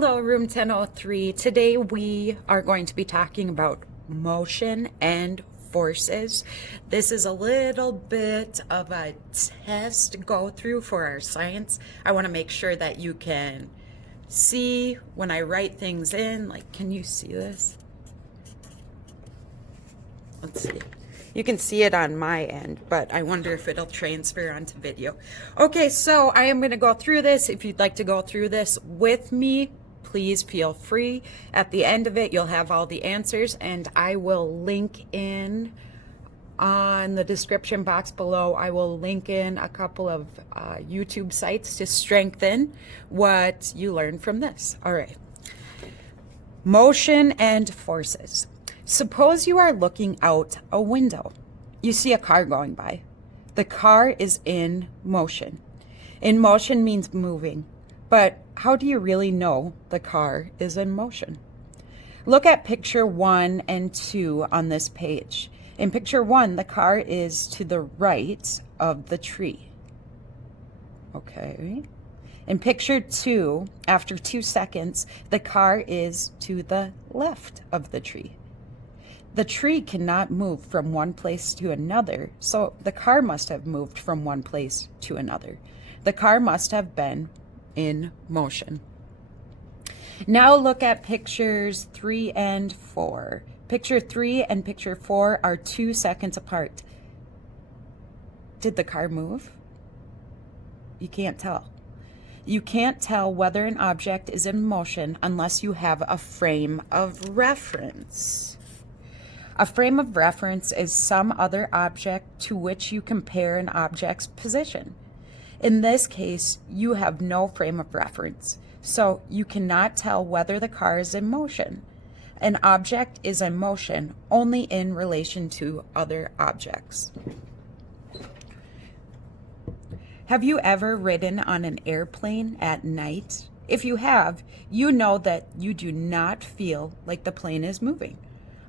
Hello, Room 1003. Today we are going to be talking about motion and forces. This is a little bit of a test to go through for our science. I want to make sure that you can see when I write things in. Like, can you see this? Let's see. You can see it on my end, but I wonder if it'll transfer onto video. Okay, so I am going to go through this. If you'd like to go through this with me, please feel free. At the end of it, you'll have all the answers, and I will link in on the description box below. I will link in a couple of YouTube sites to strengthen what you learned from this. All right. Motion and forces. Suppose you are looking out a window. You see a car going by. The car is in motion. In motion means moving. But how do you really know the car is in motion? Look at picture 1 and 2 on this page. In picture 1, the car is to the right of the tree. Okay. In picture 2, after 2 seconds, the car is to the left of the tree. The tree cannot move from one place to another, so the car must have moved from one place to another. The car must have been in motion. Now look at pictures 3 and 4. Picture 3 and picture 4 are 2 seconds apart. Did the car move? You can't tell. You can't tell whether an object is in motion unless you have a frame of reference. A frame of reference is some other object to which you compare an object's position. In this case, you have no frame of reference, so you cannot tell whether the car is in motion. An object is in motion only in relation to other objects. Have you ever ridden on an airplane at night? If you have, you know that you do not feel like the plane is moving.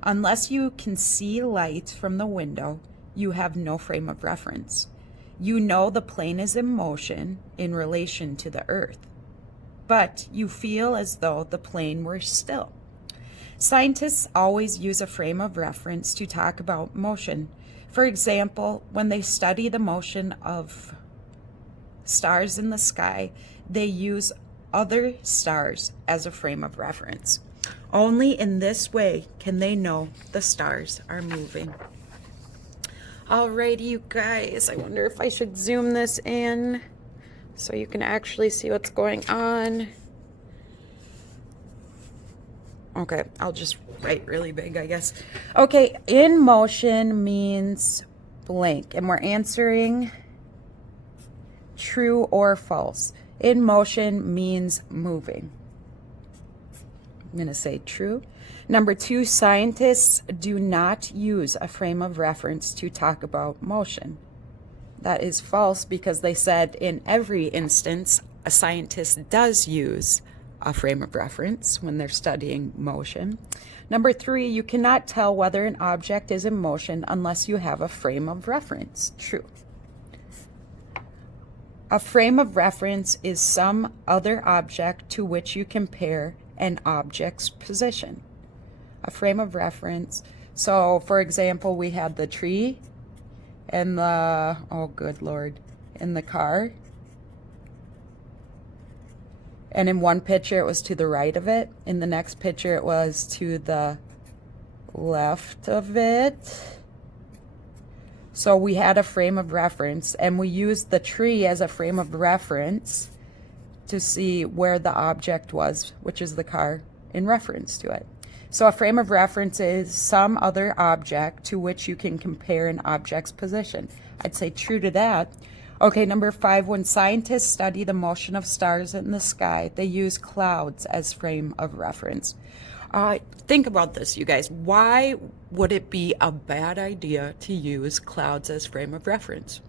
Unless you can see light from the window, you have no frame of reference. You know the plane is in motion in relation to the earth, but you feel as though the plane were still. Scientists always use a frame of reference to talk about motion. For example, when they study the motion of stars in the sky, they use other stars as a frame of reference. Only in this way can they know the stars are moving. Alrighty, you guys, I wonder if I should zoom this in so you can actually see what's going on. Okay, I'll just write really big, I guess. Okay, in motion means blank, and we're answering true or false. In motion means moving. I'm going to say true. Number 2, scientists do not use a frame of reference to talk about motion. That is false because they said in every instance, a scientist does use a frame of reference when they're studying motion. Number 3, you cannot tell whether an object is in motion unless you have a frame of reference. True. A frame of reference is some other object to which you compare an object's position. A frame of reference. So, for example, we had the tree and the, oh good Lord, in the car. And in one picture it was to the right of it. In the next picture it was to the left of it. So we had a frame of reference, and we used the tree as a frame of reference to see where the object was, which is the car, in reference to it. So a frame of reference is some other object to which you can compare an object's position. I'd say true to that. Okay, number 5, when scientists study the motion of stars in the sky, they use clouds as frame of reference. Think about this, you guys. Why would it be a bad idea to use clouds as frame of reference?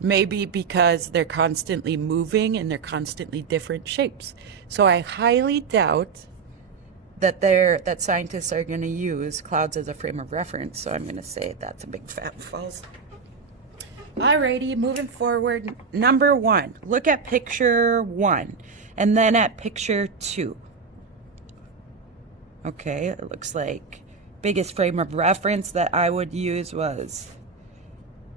Maybe because they're constantly moving and they're constantly different shapes. So I highly doubt that scientists are going to use clouds as a frame of reference. So I'm going to say that's a big fat false. Alrighty, moving forward. Number 1, look at picture 1 and then at picture 2. Okay, it looks like biggest frame of reference that I would use was,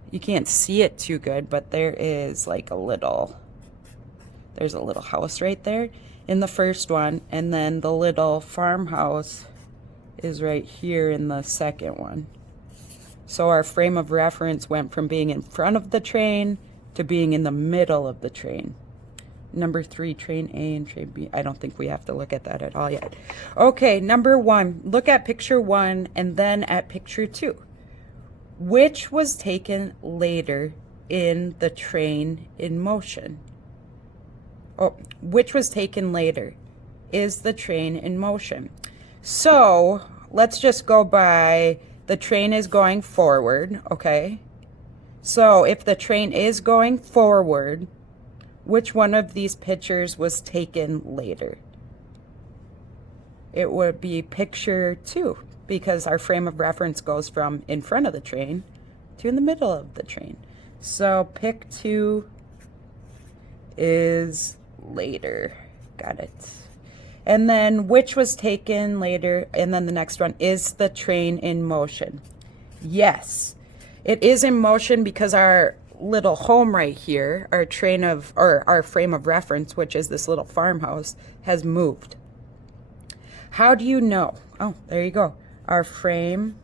you can't see it too good, but there is like there's a little house right there in the first one, and then the little farmhouse is right here in the second one. So our frame of reference went from being in front of the train to being in the middle of the train. Number 3, train A and train B. I don't think we have to look at that at all yet. Okay, number 1, look at picture 1 and then at picture 2. Which was taken later in the train in motion? Oh, which was taken later is the train in motion. So let's just go by, the train is going forward, okay? So if the train is going forward, which one of these pictures was taken later? It would be picture 2, because our frame of reference goes from in front of the train to in the middle of the train. So pick 2 is later. Got it. And then which was taken later, and then the next one, is the train in motion? Yes, it is in motion because our little home right here, our frame of reference, which is this little farmhouse, has moved. How do you know? Oh, there you go. Our frame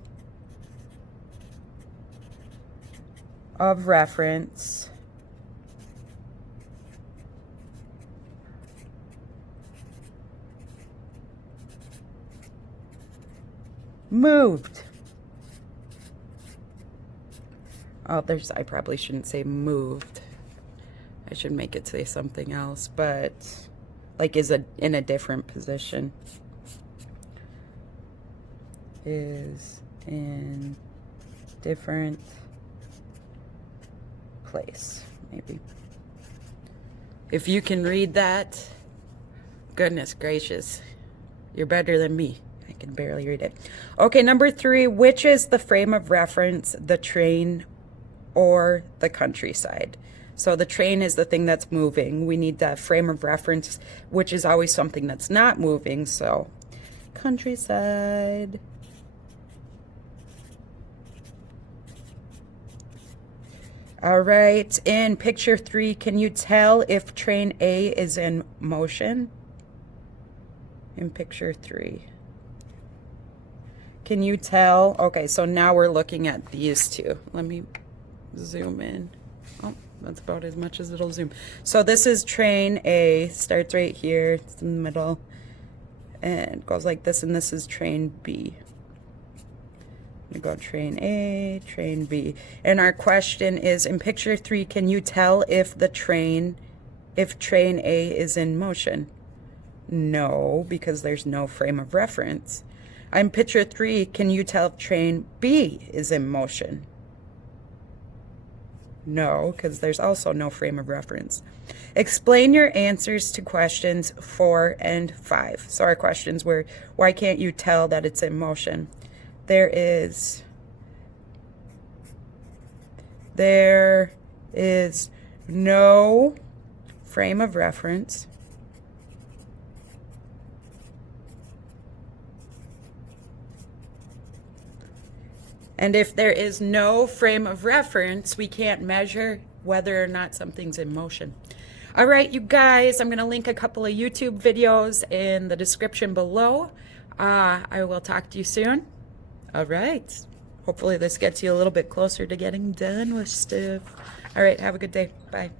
of reference moved. Oh, I probably shouldn't say moved. I should make it say something else, but like is in a different position. Is in different place, maybe. If you can read that, goodness gracious, you're better than me. I can barely read it. Okay, number 3, which is the frame of reference, the train or the countryside? So the train is the thing that's moving. We need that frame of reference, which is always something that's not moving. So countryside. All right, in picture 3, can you tell if train A is in motion? In picture 3. Can you tell? Okay, so now we're looking at these two. Let me zoom in. Oh, that's about as much as it'll zoom. So this is train A, starts right here, it's in the middle, and goes like this, and this is train B. We go train A, train B. And our question is, in picture 3, can you tell if train A is in motion? No, because there's no frame of reference. In picture 3, can you tell if train B is in motion? No, because there's also no frame of reference. Explain your answers to questions 4 and 5. So our questions were, why can't you tell that it's in motion? There is no frame of reference. And if there is no frame of reference, we can't measure whether or not something's in motion. All right, you guys, I'm going to link a couple of YouTube videos in the description below. I will talk to you soon. All right. Hopefully this gets you a little bit closer to getting done with stuff. All right, have a good day. Bye.